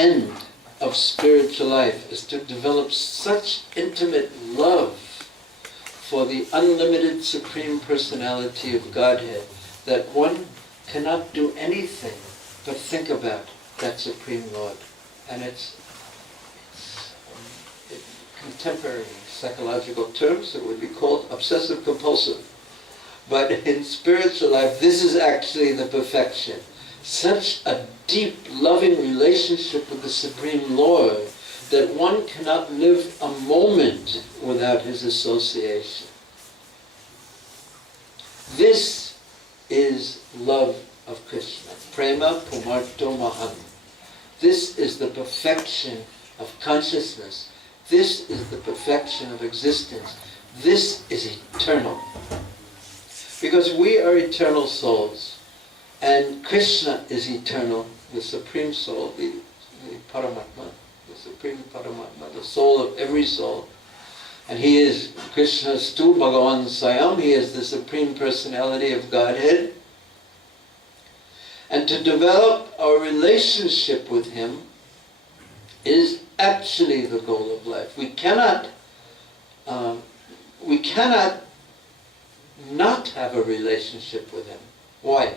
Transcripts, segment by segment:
end of spiritual life is to develop such intimate love for the unlimited Supreme Personality of Godhead that one cannot do anything but think about that Supreme Lord. And it's in contemporary psychological terms, it would be called obsessive compulsive. But in spiritual life, this is actually the perfection. Such a deep, loving relationship with the Supreme Lord that one cannot live a moment without his association. This is love of Krishna. Prema Pumarto Maham. This is the perfection of consciousness. This is the perfection of existence. This is eternal. Because we are eternal souls. And Krishna is eternal, the Supreme Soul, the Paramatma, the Supreme Paramatma, the soul of every soul. And he is Krishna's tu Bhagavan Swayam, he is the Supreme Personality of Godhead. And to develop our relationship with him is actually the goal of life. We cannot not have a relationship with him. Why?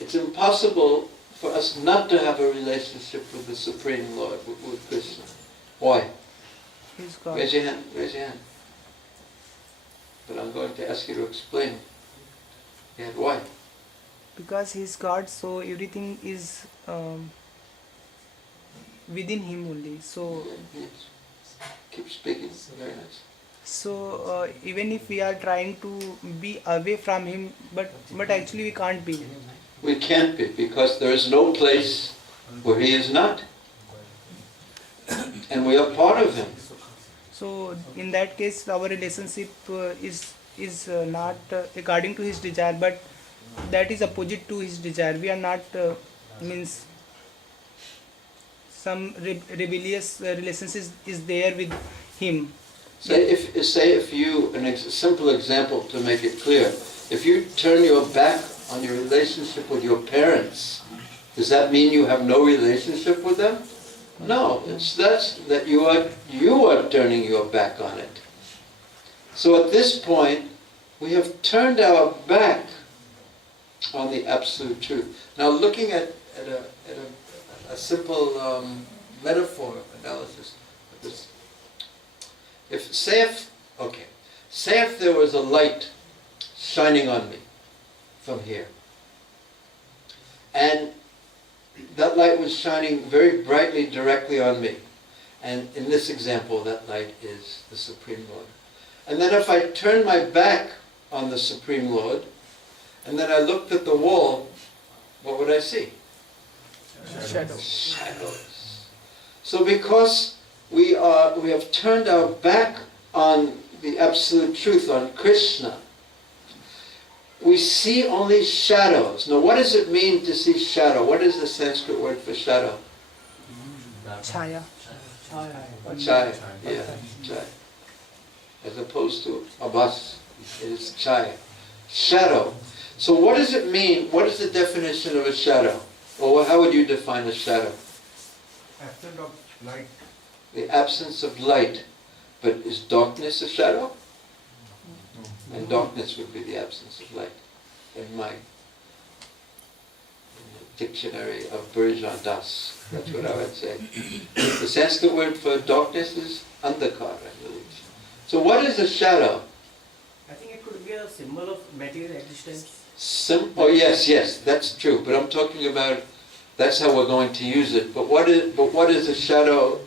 It's impossible for us not to have a relationship with the Supreme Lord, with Krishna. Why? He's God. Raise your hand, raise your hand. But I'm going to ask you to explain. Yeah, why? Because he's God, so everything is within him only. So Yes. Keep speaking, very nice. so even if we are trying to be away from him, but actually we can't be. We can't be, because there is no place where he is not. And we are part of him. So in that case, our relationship is not according to his desire, but that is opposite to his desire. We are not means some rebellious relationship is there with him. Say if you, simple example to make it clear, if you turn your back on your relationship with your parents, does that mean you have no relationship with them? No, it's that you are turning your back on it. So at this point, we have turned our back on the absolute truth. Now, looking at a simple metaphor analysis of this. Say if there was a light shining on me from here, and that light was shining very brightly directly on me, and in this example that light is the Supreme Lord. And then if I turned my back on the Supreme Lord, and then I looked at the wall, what would I see? Shadows. So because we have turned our back on the absolute truth, on Krishna, we see only shadows. Now, what does it mean to see shadow? What is the Sanskrit word for shadow? Chaya. Chaya. Yeah, chaya. As opposed to abhas, it is chaya. Shadow. So what does it mean? What is the definition of a shadow? Or how would you define a shadow? Absence of light. The absence of light. But is darkness a shadow? And darkness would be the absence of light, in my dictionary of Bhurijana. That's what I would say. The Sanskrit word for darkness is andhakar, I believe. So what is a shadow? I think it could be a symbol of material existence. Oh yes, that's true. But I'm talking about, that's how we're going to use it. But what is a shadow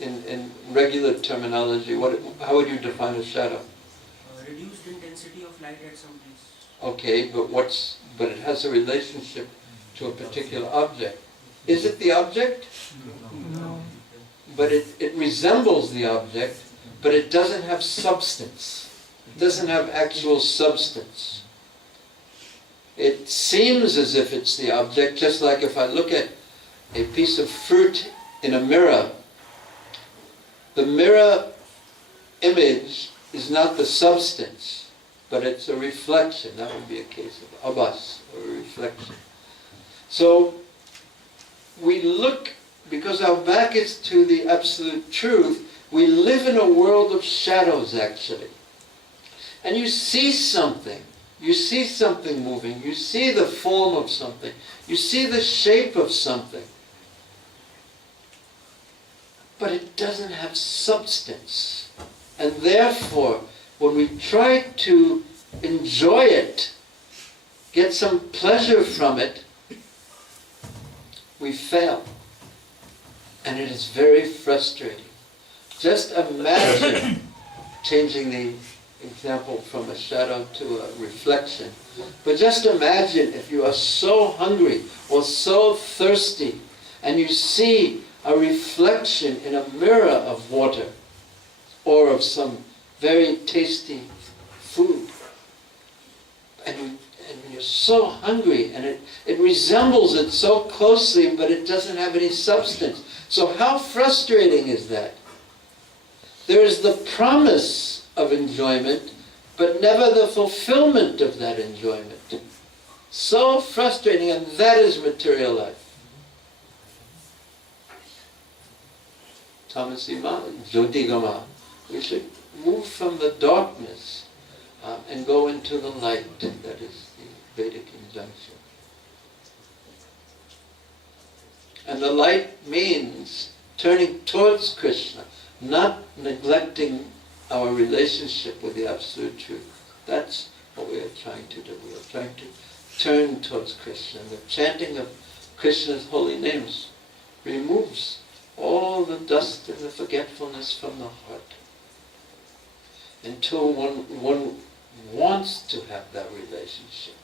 in regular terminology? How would you define a shadow? Reduced intensity of light at some place. Okay, but it has a relationship to a particular object. Is it the object? No. But it resembles the object, but it doesn't have substance. It doesn't have actual substance. It seems as if it's the object, just like if I look at a piece of fruit in a mirror, the mirror image is not the substance, but it's a reflection. That would be a case of abhas, or a reflection. So we look because our back is to the absolute truth, we live in a world of shadows actually. And you see something moving, you see the form of something, you see the shape of something. But it doesn't have substance. And therefore, when we try to enjoy it, get some pleasure from it, we fail. And it is very frustrating. Just imagine changing the example from a shadow to a reflection. But just imagine if you are so hungry or so thirsty and you see a reflection in a mirror of water or of some very tasty food. And you're so hungry and it resembles it so closely, but it doesn't have any substance. So how frustrating is that? There is the promise of enjoyment, but never the fulfillment of that enjoyment. So frustrating, and that is material life. Tamasima, Jyotigama. We should move from the darkness and go into the light. That is the Vedic injunction. And the light means turning towards Krishna, not neglecting our relationship with the Absolute Truth. That's what we are trying to do. We are trying to turn towards Krishna. And the chanting of Krishna's holy names removes all the dust and the forgetfulness from the heart. Until one wants to have that relationship.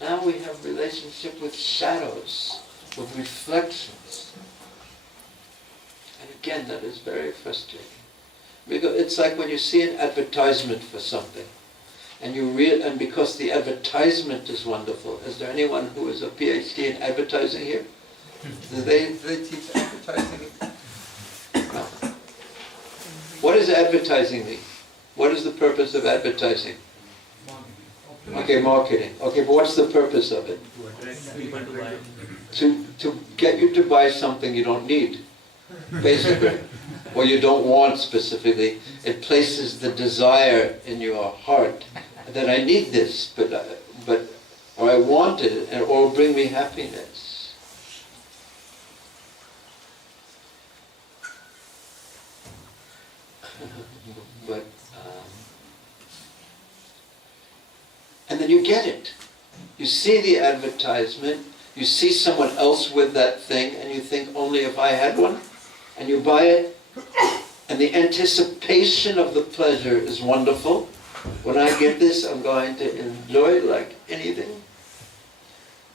Now we have relationship with shadows, with reflections. And again, that is very frustrating. Because it's like when you see an advertisement for something, and because the advertisement is wonderful. Is there anyone who is a PhD in advertising here? Do they teach advertising? No. What does advertising mean? What is the purpose of advertising? Okay, marketing. Okay, but what's the purpose of it? To get you to buy something you don't need, basically, or you don't want specifically. It places the desire in your heart that I need this, or I want it, or it will bring me happiness. And then you get it. You see the advertisement, you see someone else with that thing, and you think, only if I had one, and you buy it, and the anticipation of the pleasure is wonderful. When I get this, I'm going to enjoy it like anything.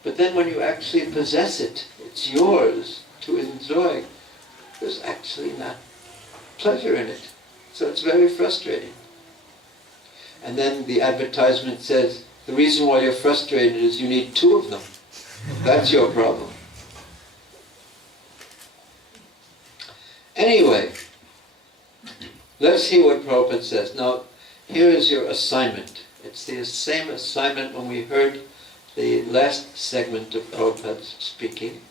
But then when you actually possess it, it's yours to enjoy. There's actually not pleasure in it. So it's very frustrating. And then the advertisement says, the reason why you're frustrated is you need 2 of them. That's your problem. Anyway, let's see what Prabhupada says. Now, here is your assignment. It's the same assignment when we heard the last segment of Prabhupada's speaking.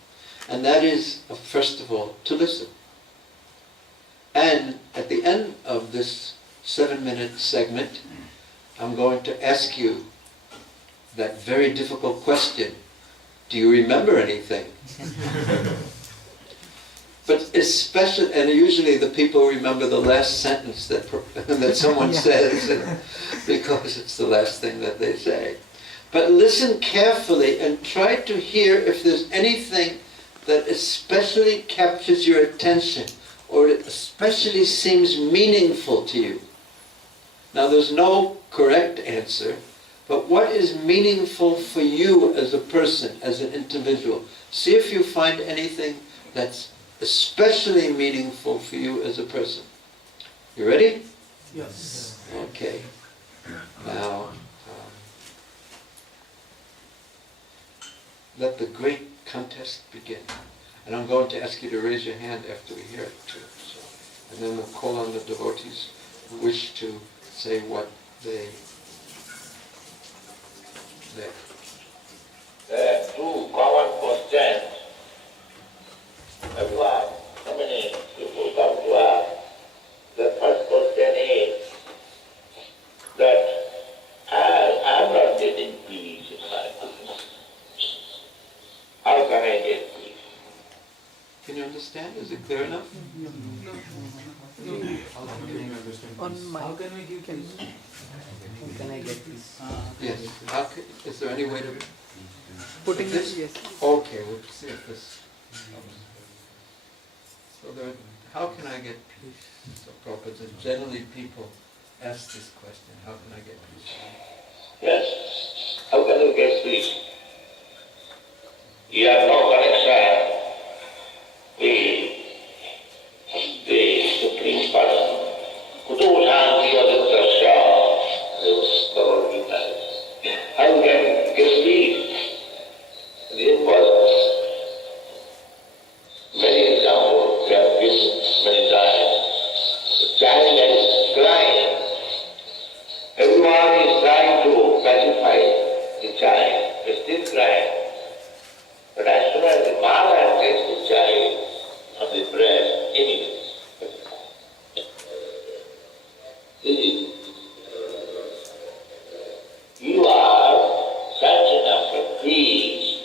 And that is, first of all, to listen. And at the end of this 7-minute segment, I'm going to ask you that very difficult question. Do you remember anything? But especially, and usually the people remember the last sentence that someone says, because it's the last thing that they say. But listen carefully and try to hear if there's anything that especially captures your attention, or it especially seems meaningful to you. Now there's no correct answer, but what is meaningful for you as a person, as an individual? See if you find anything that's especially meaningful for you as a person. You ready? Yes. Okay. Now, let the great contest begin. And I'm going to ask you to raise your hand after we hear it too. So, and then we'll call on the devotees who wish to say what they... The true common consent apply. Can you understand? Is it clear enough? On my How can we give peace? how can I get peace? Yes. Is there any way to Putting this? it, yes. Okay, we'll see if this. So how can I get peace? So Prabhupada says, generally people ask this question, how can I get peace? Yes. How can you get peace? You have no connection with the Supreme Person. Kutu Shanti Aditrasya, Bhagavad Gita. How you can get peace? It is impossible. Many examples we have given many times. The child is crying. Everyone is trying to pacify the child. It's still crying. But as soon as the mother takes the child on the breast, immediately. You are searching after peace,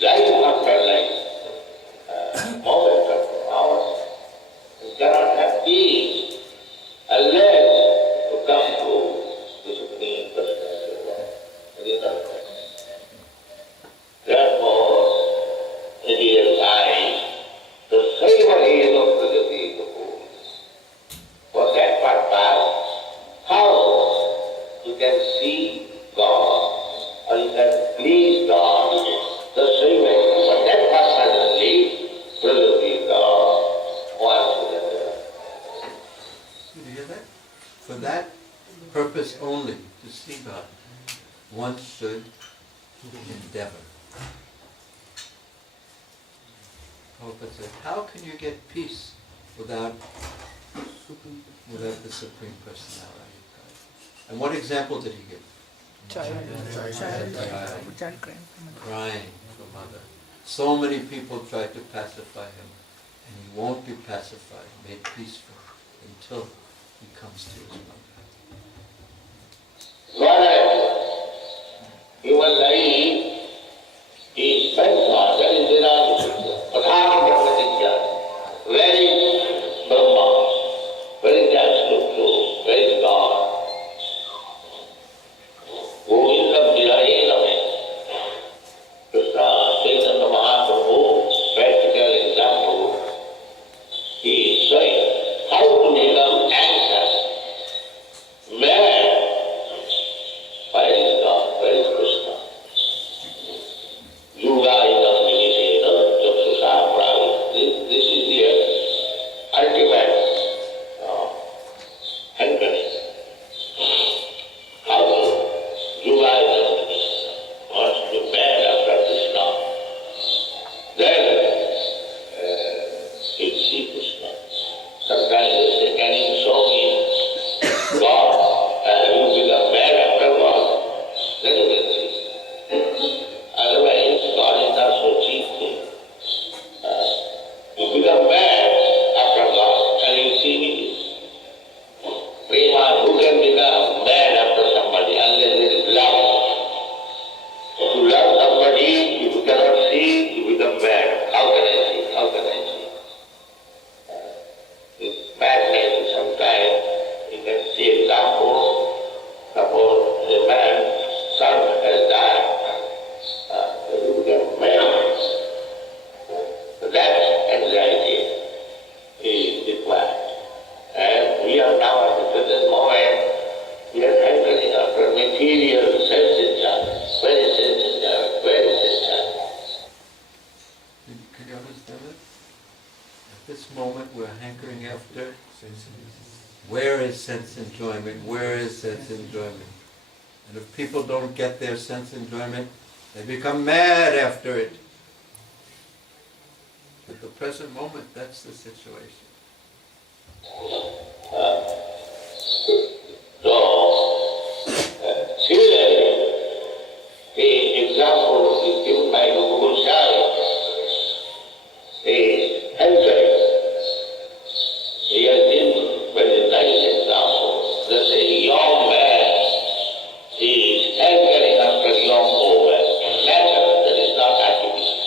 life after life, moment after hour. You cannot have peace unless you come to the Supreme Personality of God. It is not possible. Therefore, it is the savor is of Prajati the food. For that purpose, how you can see God or you can please God, the savor. For that purpose only, Prajati God wants to enter. Did you hear that? For that purpose only, to see God, one should endeavor. Prabhupada said, how can you get peace without the Supreme Personality of God? And what example did he give? Child crying. Crying for mother. So many people tried to pacify him, and he won't be pacified, made peaceful, until he comes to his mother. Human life is spent on, that is Vedanta. Patham Brahmatitya. Where is Brahma? Where is the absolute truth? Where is God? Govindam Vijayename. Krishna, Chaitanya Mahaprabhu, practical example, he is showing how to become anxious. Mad. Where is God? Where is Krishna? Yuga idam vinisena chakshusha prana. This is the ultimate entrance. How to Yuga idam vinisena. Once you bend after Krishna, then you see Krishna. Sometimes they say, can you show me God? And you become mad after God. Then you can see. Otherwise, God is not so cheap thing. You become mad after God and you see me. Prema, who can become mad after somebody unless there is love? If you love somebody, if you cannot see, you become mad. How can I see? How can I see? This madness sometimes you can see example. Suppose a man's son has died, you become mad. That anxiety is required. And we are now at the present moment, we are hankering after material sense enjoyment. Where is sense enjoyment? Where is enjoyment? Can you understand it? At this moment we're hankering after, where is sense enjoyment? Where is sense enjoyment? And if people don't get their sense enjoyment, they become mad after it. At the present moment, that's the situation. So, similarly, the example is given by Guru Goswami. The hankering. He has given very nice example. There's a young man is hankering after young woman. Matter that is not artificial.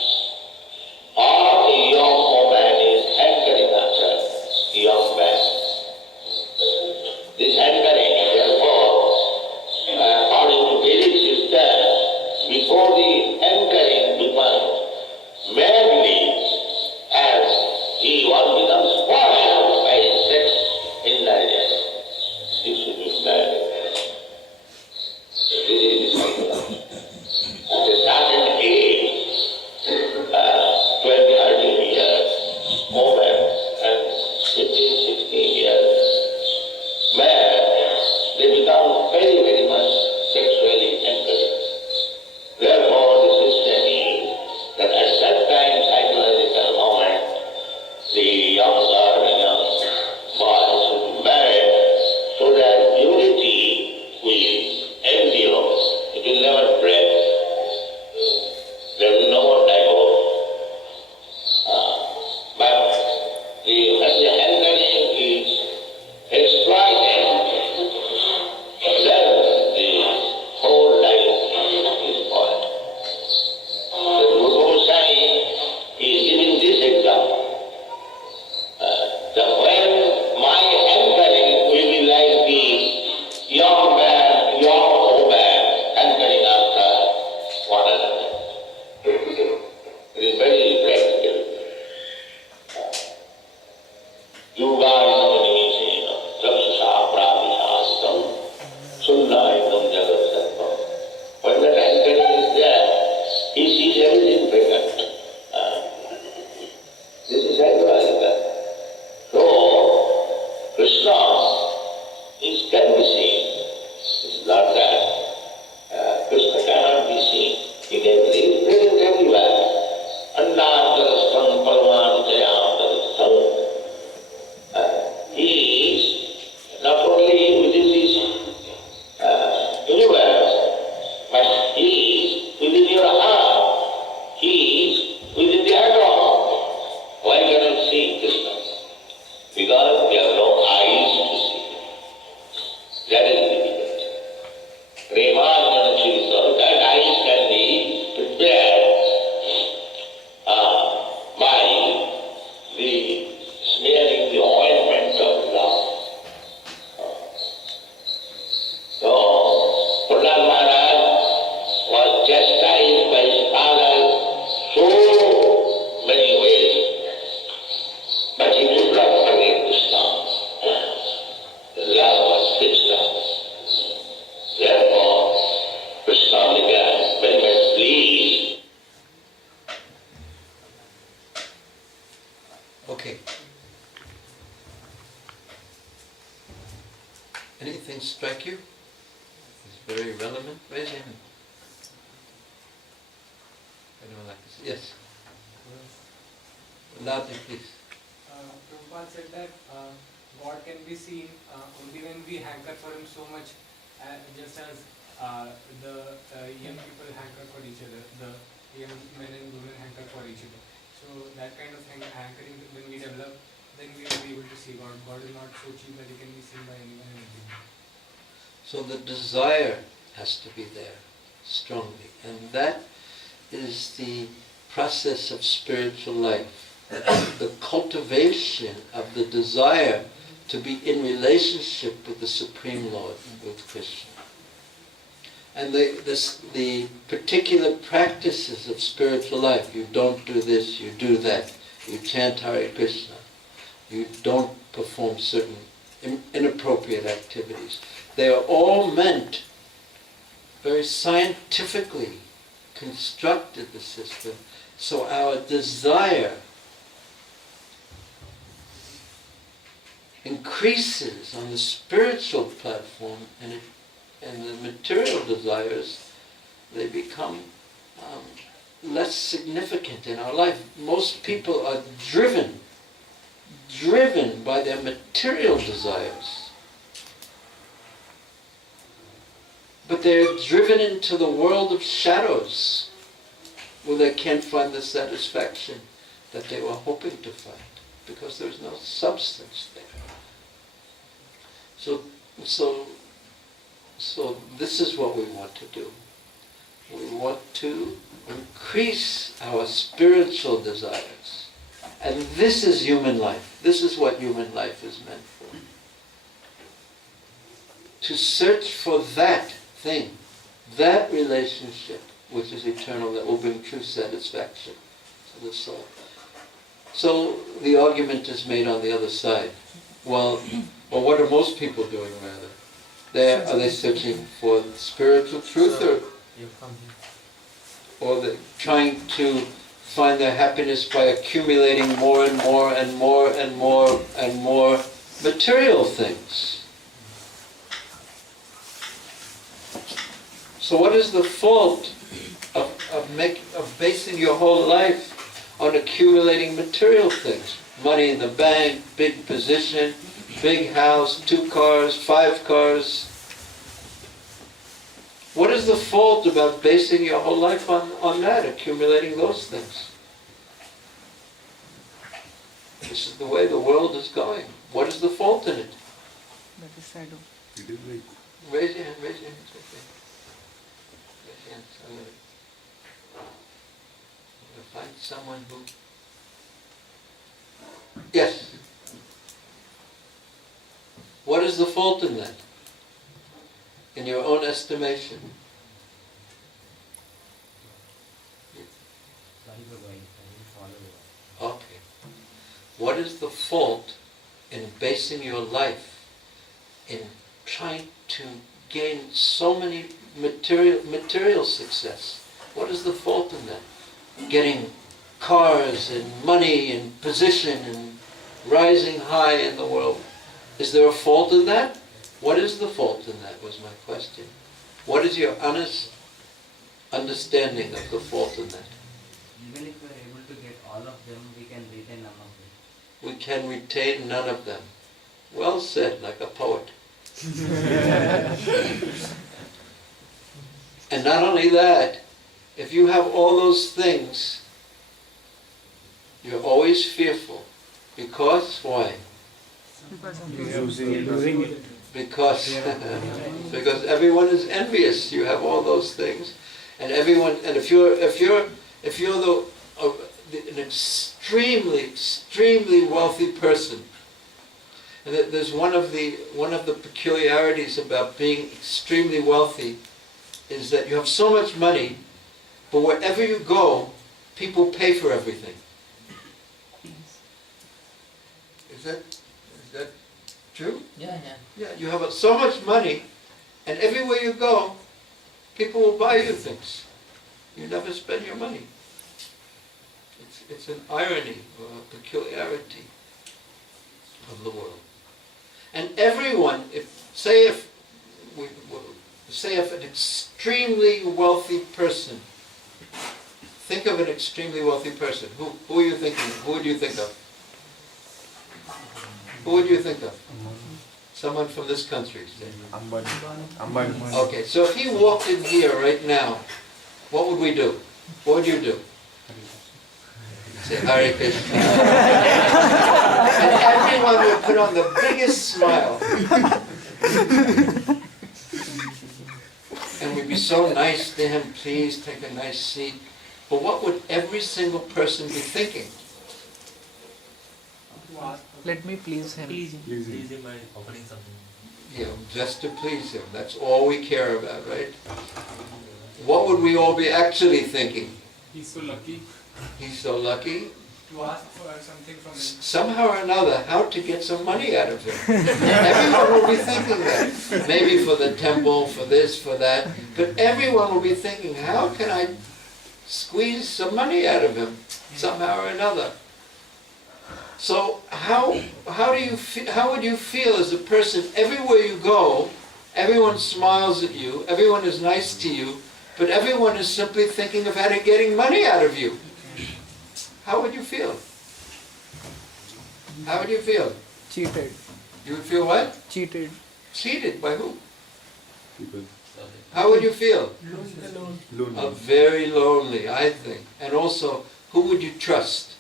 one becomes spoiled by sex indulgence. He should be married. This is the psychology. At a certain age, 12, 13 years, woman, and 15, 16 years, man, they become very, very much sexually encouraged. Therefore, the system is that at that time, psychological moment, the young girl and young boy should be married so that unity will endure, it will never break. There will be no more divorce. But when the hankering is exploited, then the whole life is spoiled. The Guru Goswami is giving this example. That when my hankering will be like the young man, young woman hankering after one another. It is very practical. Yoga-namani chakshusha pravisastam sunnayam jagat-sattvam. When that hankering is there, he sees everything vacant. This is psychological. So, Krishna can be seen. It's not that Krishna cannot be seen. He is present everywhere. Annāntarastham paramanujayantarastham. He is not only within this universe, but he is within your heart. He is within the atom. Why cannot see Krishna? Because we have no eyes to see. That is difficult. Premanjana Chirita, that eyes can be prepared by the smearing the ointment of love. So, Prahlad Maharaj was chastised by his father so many ways, but he could not forget Krishna. The love was fixed up. Therefore, Krishna began very much pleased. Okay. Anything strike you? It's very relevant. Raise your hand. Anyone like this? Yes. Loudly, please. Prabhupada said that God can be seen only when we hanker for Him so much, just as the young people hanker for each other, the young men and women hanker for each other. So that kind of hankering, when we develop, then we will be able to see God. God is not so cheap that He can be seen by anyone and everyone. So the desire has to be there strongly, and that is the process of spiritual life. The cultivation of the desire to be in relationship with the Supreme Lord, with Krishna. And the particular practices of spiritual life, you don't do this, you do that, you chant Hare Krishna, you don't perform certain inappropriate activities. They are all meant, very scientifically constructed the system, so our desire increases on the spiritual platform, and the material desires, they become less significant in our life. Most people are driven by their material desires. But they're driven into the world of shadows where they can't find the satisfaction that they were hoping to find because there's no substance there. So this is what we want to do. We want to increase our spiritual desires. And this is human life. This is what human life is meant for. To search for that thing, that relationship which is eternal, that will bring true satisfaction to the soul. So the argument is made on the other side. Well, what are most people doing rather? Are they searching for spiritual truth, or they're trying to find their happiness by accumulating more and more and more and more and more material things? So what is the fault of basing your whole life on accumulating material things? Money in the bank, big position, big house, 2 cars, 5 cars. What is the fault about basing your whole life on that, accumulating those things? This is the way the world is going. What is the fault in it? That is shadow. Raise your hand, raise your hand. It's okay. Raise your hand. I'm gonna find someone who... Yes. What is the fault in that? In your own estimation? Okay. What is the fault in basing your life in trying to gain so many material success? What is the fault in that? Getting cars and money and position and rising high in the world. Is there a fault in that? What is the fault in that, was my question. What is your honest understanding of the fault in that? Even if we are able to get all of them, we can retain none of them. We can retain none of them. Well said, like a poet. And not only that, if you have all those things, you're always fearful. Because, why? Because of Losing it. Because everyone is envious. You have all those things, and everyone. And if you're an extremely wealthy person, and there's one of the peculiarities about being extremely wealthy is that you have so much money, but wherever you go, people pay for everything. Is that true? Yeah. Yeah, you have so much money, and everywhere you go, people will buy you things. You never spend your money. It's an irony or a peculiarity of the world. And everyone, if an extremely wealthy person, think of an extremely wealthy person. Who are you thinking? Who would you think of? Who would you think of? Someone from this country. Say. Ambani. Okay, so if he walked in here right now, what would we do? What would you do? Say Hare Krishna. And everyone would put on the biggest smile. And we'd be so nice to him, please take a nice seat. But what would every single person be thinking? let me please him. Please him. by offering something. You know, just to please him. That's all we care about, right? What would we all be actually thinking? He's so lucky He's so lucky. to ask for something from him. Somehow or another, how to get some money out of him. Everyone will be thinking that. Maybe for the temple, for this, for that. But everyone will be thinking, how can I squeeze some money out of him somehow or another? So how would you feel as a person? Everywhere you go, everyone smiles at you, everyone is nice to you, but everyone is simply thinking of getting money out of you. How would you feel? How would you feel? Cheated. You would feel what? Cheated. Cheated by who? People. How would you feel? Lonely. Very lonely, I think. And also, who would you trust?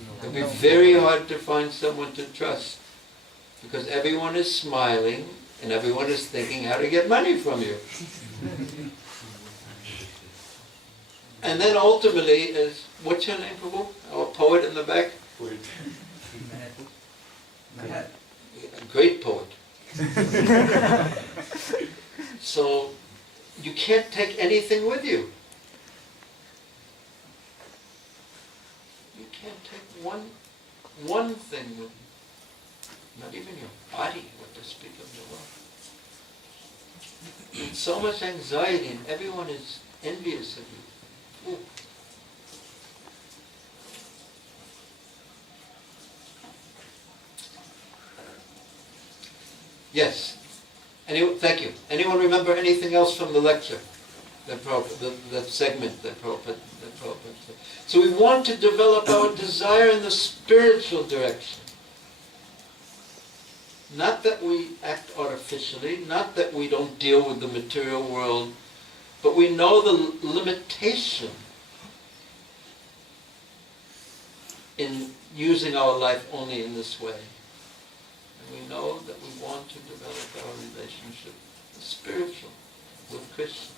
It would be very hard to find someone to trust, because everyone is smiling and everyone is thinking how to get money from you. And then ultimately, what's your name, Prabhu? Our poet in the back? Poet. A great poet. So, you can't take anything with you. You can't take one thing with, not even your body, what to speak of your life. It's so much anxiety and everyone is envious of you. Ooh. Yes. Thank you. Anyone remember anything else from the lecture? The segment that Prabhupada said. So we want to develop our desire in the spiritual direction. Not that we act artificially, not that we don't deal with the material world, but we know the limitation in using our life only in this way. And we know that we want to develop our relationship, the spiritual, with Krishna.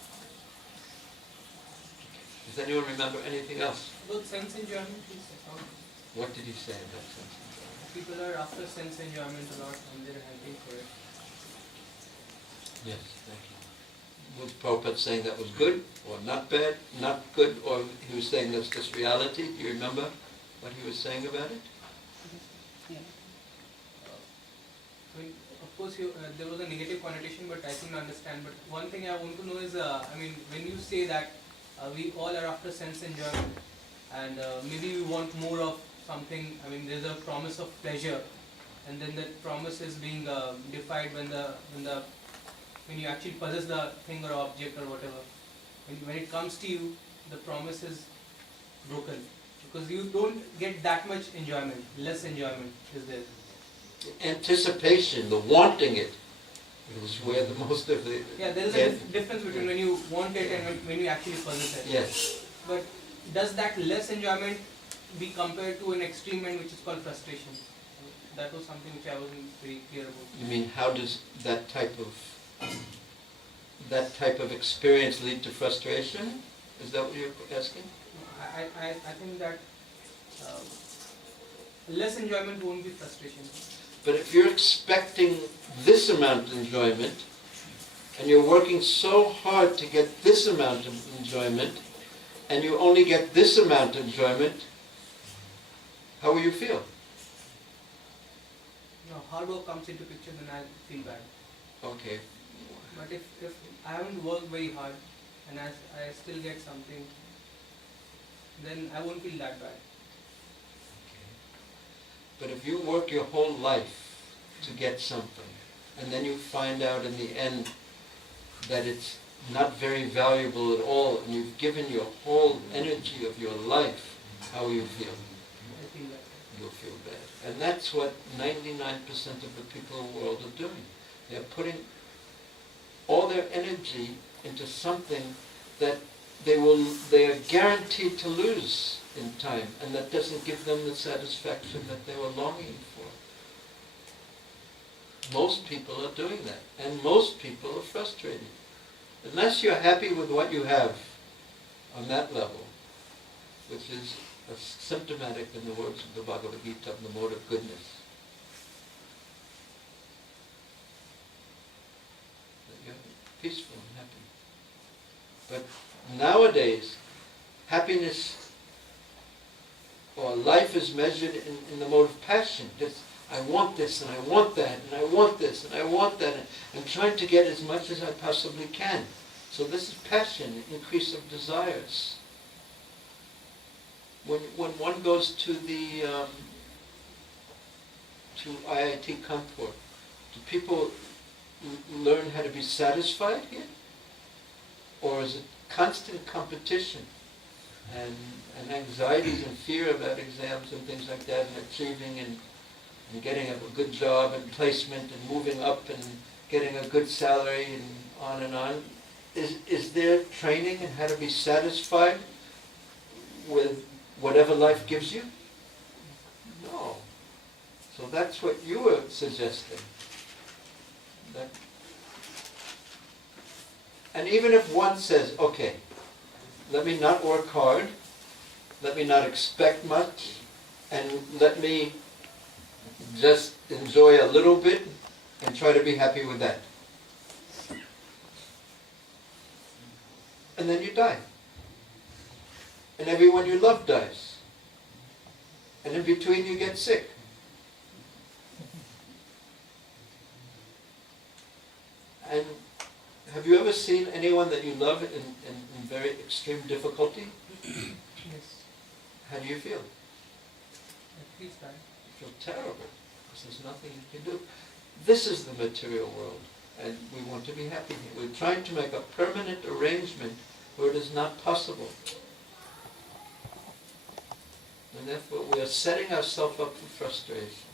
Does anyone remember anything else? About sense enjoyment, please. What did he say about sense enjoyment? People are after sense enjoyment a lot and they're hunting for it. Yes, thank you. Was Prabhupada saying that was good or not bad, not good, or he was saying that's just reality? Do you remember what he was saying about it? I mean, of course, there was a negative connotation, but I couldn't understand. But one thing I want to know is, when you say that we all are after sense enjoyment, and maybe we want more of something. I mean, there's a promise of pleasure, and then that promise is being defied when you actually possess the thing or object or whatever. When it comes to you, the promise is broken because you don't get that much enjoyment. Less enjoyment is there. Anticipation, the wanting it, is where the most of the... Yeah, there is a difference between when you want it and when you actually possess it. Yes. But does that less enjoyment be compared to an extreme end which is called frustration? That was something which I wasn't very clear about. You mean, how does that type of experience lead to frustration? Is that what you're asking? I think that less enjoyment won't be frustration. But if you're expecting this amount of enjoyment, and you're working so hard to get this amount of enjoyment, and you only get this amount of enjoyment, how will you feel? No, hard work comes into picture, then I feel bad. Okay. But if I haven't worked very hard and I still get something, then I won't feel that bad. But if you work your whole life to get something, and then you find out in the end that it's not very valuable at all, and you've given your whole energy of your life, how will you feel? I feel that. You'll feel bad. And that's what 99% of the people in the world are doing. They're putting all their energy into something that they are guaranteed to lose in time, and that doesn't give them the satisfaction that they were longing for. Most people are doing that, and most people are frustrated. Unless you're happy with what you have on that level, which is symptomatic in the words of the Bhagavad Gita, of the mode of goodness, that you're peaceful and happy. But nowadays, happiness or life is measured in the mode of passion. I want this, and I want that, and I want this, and I want that, and I'm trying to get as much as I possibly can. So this is passion, increase of desires. When one goes to the to IIT Kanpur, do people learn how to be satisfied here? Or is it constant competition and anxieties and fear about exams and things like that, and achieving and getting a good job and placement and moving up and getting a good salary and on and on? Is there training in how to be satisfied with whatever life gives you? No. So that's what you were suggesting. And even if one says, okay, let me not work hard, let me not expect much, and let me just enjoy a little bit and try to be happy with that. And then you die. And everyone you love dies. And in between you get sick. And have you ever seen anyone that you love in very extreme difficulty? Yes. How do you feel? It feels bad. You feel terrible, because there's nothing you can do. This is the material world, and we want to be happy here. We're trying to make a permanent arrangement where it is not possible. And therefore we are setting ourselves up for frustration.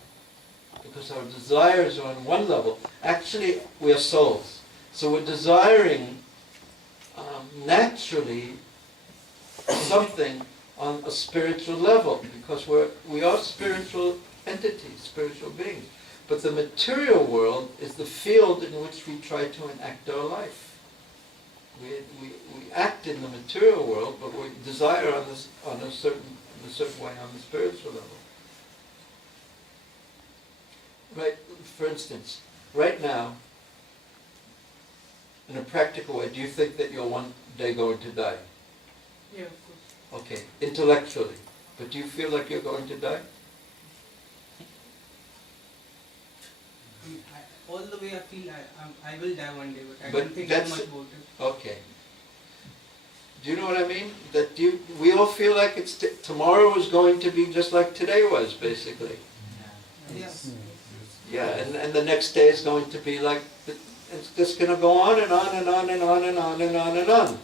Because our desires are on one level. Actually, we are souls. So we're desiring naturally something on a spiritual level. Because we are spiritual entities, spiritual beings. But the material world is the field in which we try to enact our life. We act in the material world, but we desire on a certain way on the spiritual level. Right, for instance, right now, in a practical way, do you think that you're one day going to die? Yeah, of course. Okay, intellectually. But do you feel like you're going to die? All the way I feel I will die one day, but I But don't think that's- so much about it. Okay. Do you know what I mean? That we all feel like tomorrow is going to be just like today was, basically. Yes. Yeah, and the next day is going to be like, it's just going to go on and on and on and on and on and on and on.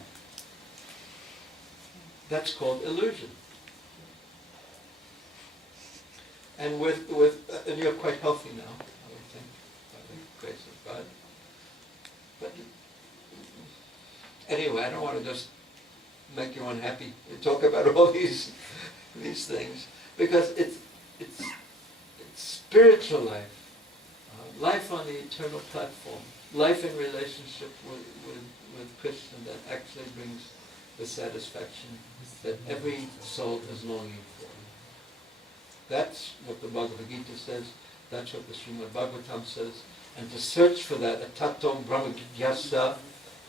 That's called illusion. And and you're quite healthy now, I would think, by the grace of God. But anyway, I don't want to just make you unhappy to talk about all these things, because it's spiritual life, life on the eternal platform, life in relationship with Krishna that actually brings the satisfaction that every soul is longing for. That's what the Bhagavad Gita says, that's what the Srimad Bhagavatam says, and to search for that, atatom brahma jigyasa,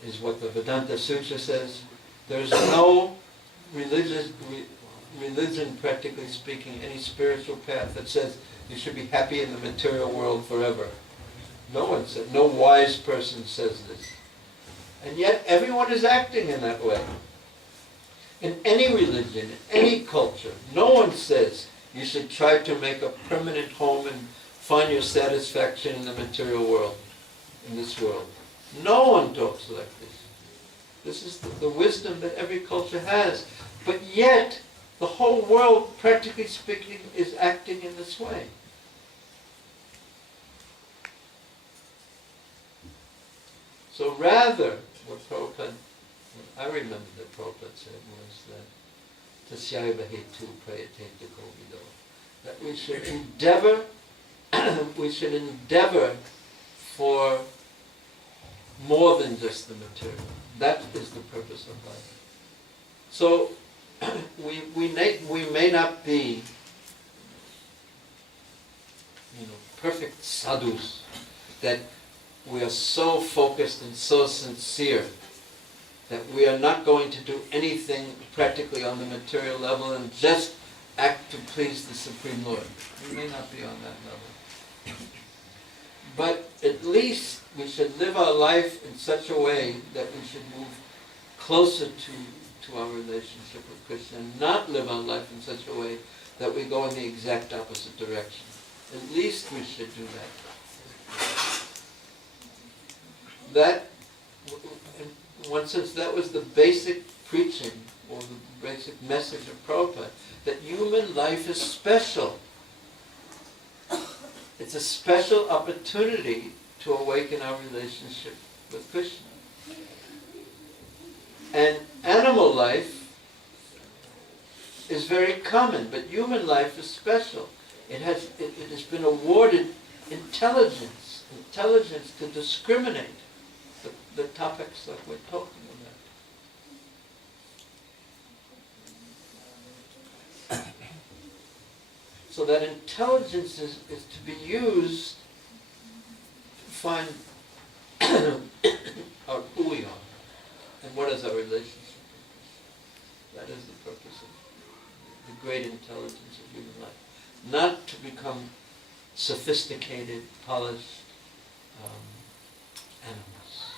is what the Vedanta Sutra says. There's no religion, practically speaking, any spiritual path that says you should be happy in the material world forever. No one said, no wise person says this. And yet everyone is acting in that way. In any religion, in any culture, no one says you should try to make a permanent home and find your satisfaction in the material world, in this world. No one talks like this. This is the wisdom that every culture has. But yet, the whole world, practically speaking, is acting in this way. So rather, what I remember that Prabhupada said was that tasyaiva hetu prayate kovido, that we should endeavor for more than just the material. That is the purpose of life. So we may not be, perfect sadhus, that we are so focused and so sincere that we are not going to do anything practically on the material level and just act to please the Supreme Lord. We may not be on that level. But at least we should live our life in such a way that we should move closer to our relationship with Krishna, and not live our life in such a way that we go in the exact opposite direction. At least we should do that. In one sense, that was the basic preaching, or the basic message of Prabhupada, that human life is special. It's a special opportunity to awaken our relationship with Krishna. And animal life is very common, but human life is special. It has been awarded intelligence to discriminate the topics that we're talking about. So that intelligence is to be used to find out who we are and what is our relationship with Krishna. That is the purpose of the great intelligence of human life. not to become sophisticated, polished animals.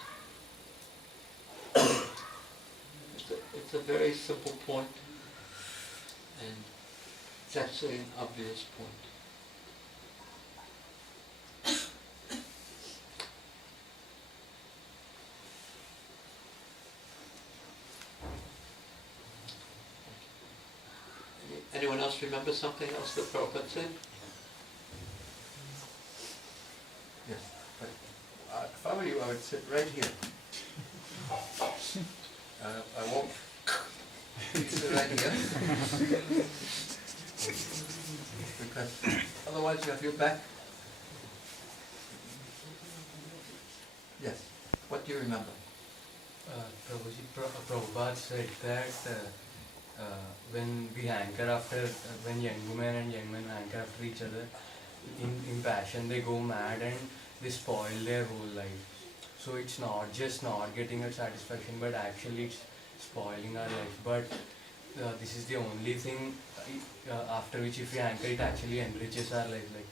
It's a very simple point, and it's actually an obvious point. Anyone else remember something else that Prabhupada said? Yes. If I were you, I would sit right here. I won't sit right here. Because otherwise you have your back. Yes. What do you remember? Prabhupada said that when we hanker after, when young women and young men hanker after each other, in passion they go mad and they spoil their whole life. So it's not just not getting a satisfaction, but actually it's spoiling our life. But this is the only thing after which if we hanker, it actually enriches our life. Like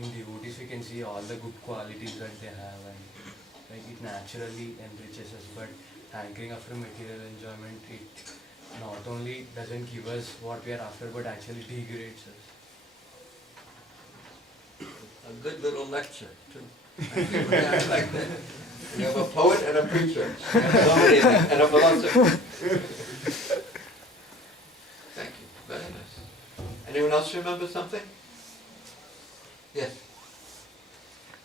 in devotees we can see all the good qualities that they have, and like it naturally enriches us. But hankering after material enjoyment, it not only doesn't give us what we are after, but actually degrades us. A good little lecture, too. I like that. You have a poet and a preacher, and a philosopher. Thank you, very nice. Anyone else remember something? Yes.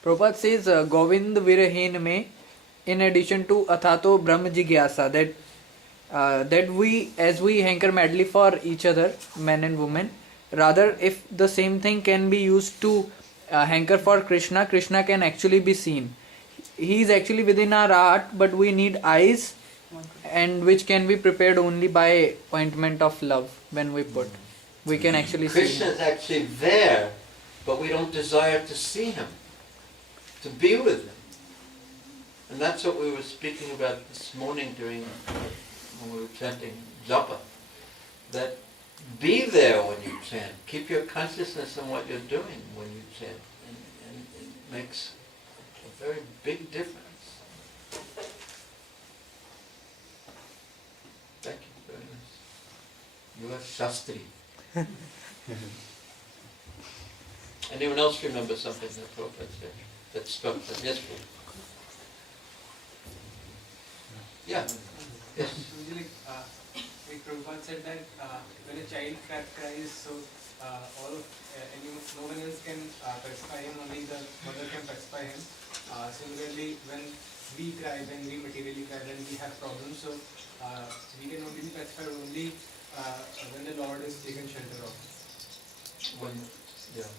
Prabhupada says Govind Virahin me, in addition to Athato Brahma Jigyasa, that we, as we hanker madly for each other, men and women, rather if the same thing can be used to hanker for Krishna, Krishna can actually be seen. He is actually within our heart, but we need eyes, and which can be prepared only by ointment of love. When we put, we can actually see Krishna him. is actually there, but we don't desire to see him, to be with him. And that's what we were speaking about this morning when we were chanting japa. That be there when you chant. Keep your consciousness on what you're doing when you chant. And it makes a very big difference. Thank you very much. You are Shastri. Anyone else remember something that Prabhupada said that struck them? Yes, please. Yeah. Yes. Usually, like Prabhupada said that when a child cries, so all of no one else can pacify him, only the mother can pacify him. Similarly, when we cry, when we materially cry, when we have problems, so we can only be pacified only when the Lord is taken shelter of. Yeah.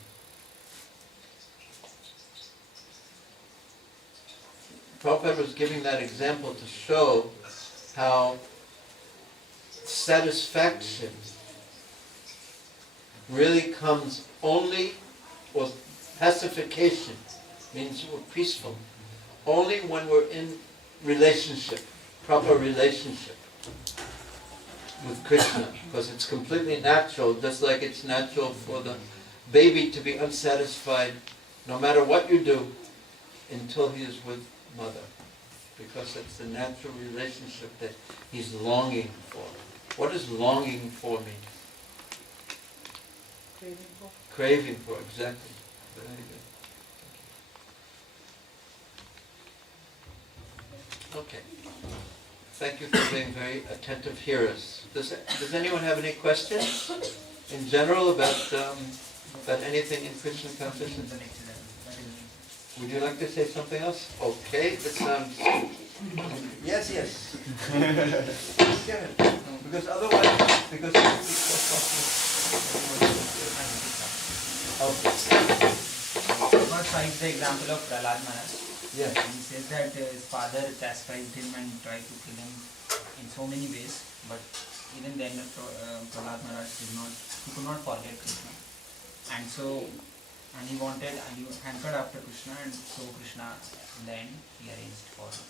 Prabhupada was giving that example to show how satisfaction really comes only, or pacification means we're peaceful, only when we're in relationship, proper relationship with Krishna, because it's completely natural, just like it's natural for the baby to be unsatisfied no matter what you do until he is with mother, because it's the natural relationship that he's longing for. What does longing for mean? Craving for. Craving for, exactly. Very good. Okay. Thank you for being very attentive hearers. Does anyone have any questions in general about anything in Krishna consciousness? Would you like to say something else? Okay, this sounds... Yes. Get it. Because otherwise... Okay. What cites the example of Prahlad Maharaj. Yes. He says that his father chastised him and tried to kill him in so many ways, but even then Prahlad Maharaj could not forget Krishna. And he hankered after Krishna, and so Krishna then he arranged for us,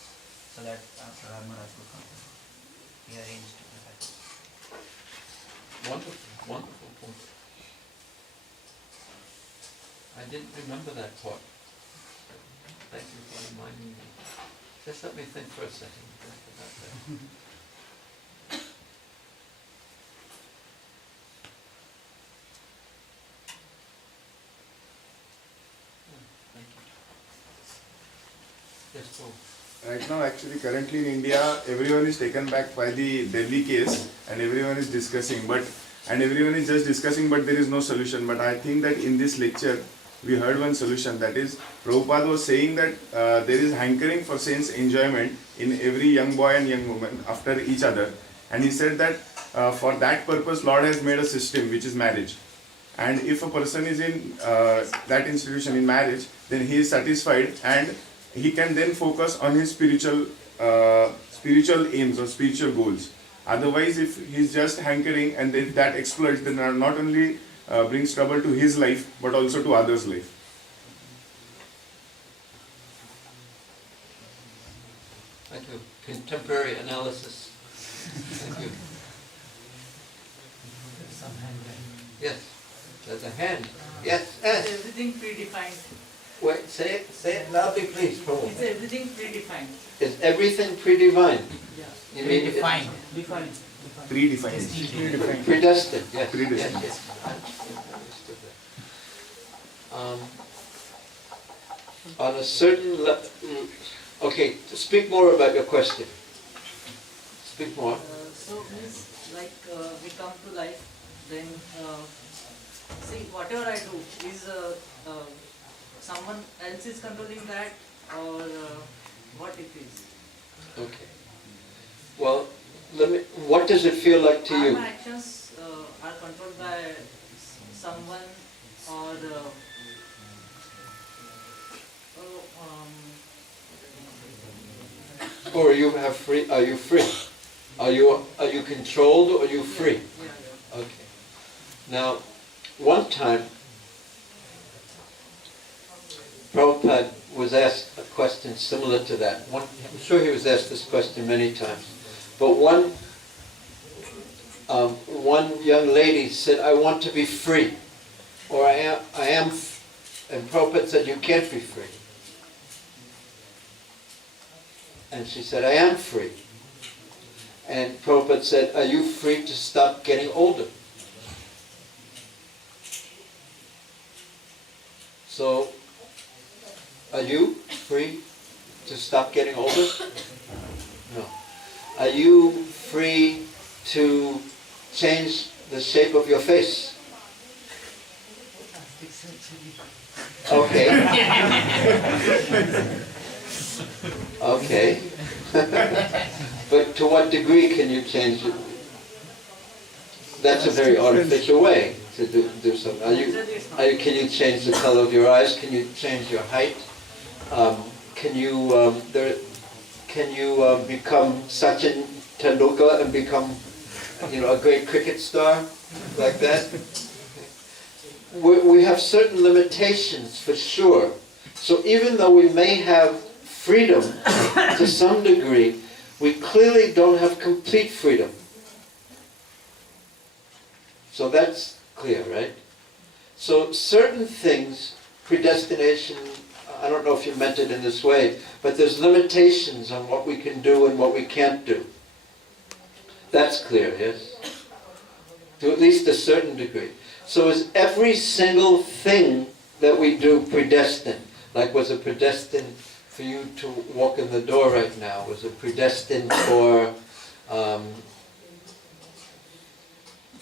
so that Prahlad Maharaj would come. He arranged that. Wonderful point. I didn't remember that part. Thank you for reminding me. Just let me think for a second. About that. Thank you. Yes, Paul. Right now, actually, currently in India, everyone is taken back by the Delhi case, and everyone is discussing, and everyone is just discussing, but there is no solution. But I think that in this lecture, we heard one solution. That is, Prabhupada was saying that there is hankering for sense enjoyment in every young boy and young woman after each other, and he said that for that purpose, Lord has made a system which is marriage. And if a person is in that institution in marriage, then he is satisfied and he can then focus on his spiritual aims or spiritual goals. Otherwise, if he's just hankering and if that exploits, then not only brings trouble to his life but also to others' life. Thank you. Contemporary analysis. Thank you. Yes. There's a hand. Yes. Yes. Everything predefined. Wait. Say it loudly, please, Prabhu. Is everything predefined? Is everything predefined? Yeah. You mean Defined. Defined. Predefined. predestined? Yes. Predestined. Yes. I understood that. On a certain okay, speak more about your question. Speak more. So means like we come to life, then see whatever I do is someone else is controlling that or what it is. Okay. Well, what does it feel like to Are you? my actions are controlled by someone or Or are you free? Are you free? Are you controlled or are you free? yeah. Okay. Now, one time, Prabhupada was asked a question similar to that. I'm sure he was asked this question many times. But one young lady said, "I want to be free," or I am, and Prabhupada said, "You can't be free." And she said, "I am free." And Prabhupada said, "Are you free to stop getting older?" So, are you free to stop getting older? No. Are you free to change the shape of your face? Okay. Okay. But to what degree can you change it? That's a very artificial way to do something. Can you change the color of your eyes? Can you change your height? Can you become Sachin Tendulkar and become, a great cricket star like that? We have certain limitations for sure. So even though we may have freedom to some degree, we clearly don't have complete freedom. So that's clear, right? So certain things, predestination, I don't know if you meant it in this way, but there's limitations on what we can do and what we can't do. That's clear, yes? To at least a certain degree. So is every single thing that we do predestined? Like, was it predestined for you to walk in the door right now? Was it predestined for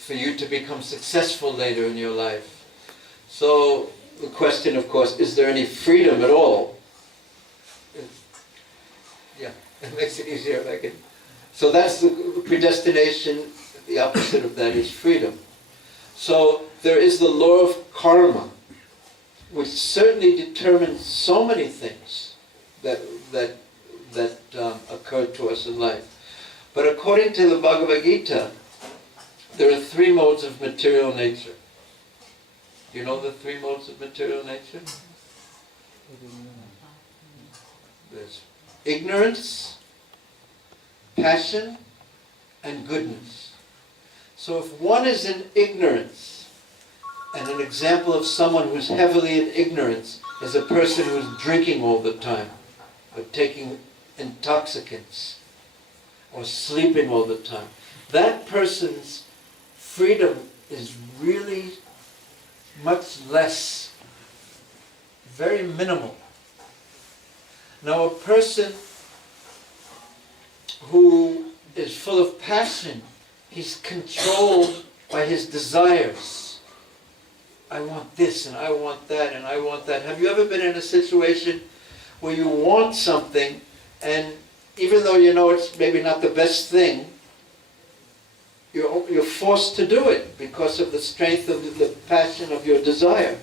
you to become successful later in your life? So the question, of course, is there any freedom at all? Yeah, it makes it easier if I can. So that's the predestination. The opposite of that is freedom. So there is the law of karma, which certainly determines so many things that occur to us in life. But according to the Bhagavad Gita, there are 3 modes of material nature. Do you know the 3 modes of material nature? There's ignorance, passion, and goodness. So if one is in ignorance, And an example of someone who's heavily in ignorance is a person who's drinking all the time, or taking intoxicants, or sleeping all the time. That person's freedom is really much less, very minimal. Now a person who is full of passion, he's controlled by his desires. I want this and I want that and I want that. Have you ever been in a situation where you want something and even though you know it's maybe not the best thing, you're forced to do it because of the strength of the passion of your desire?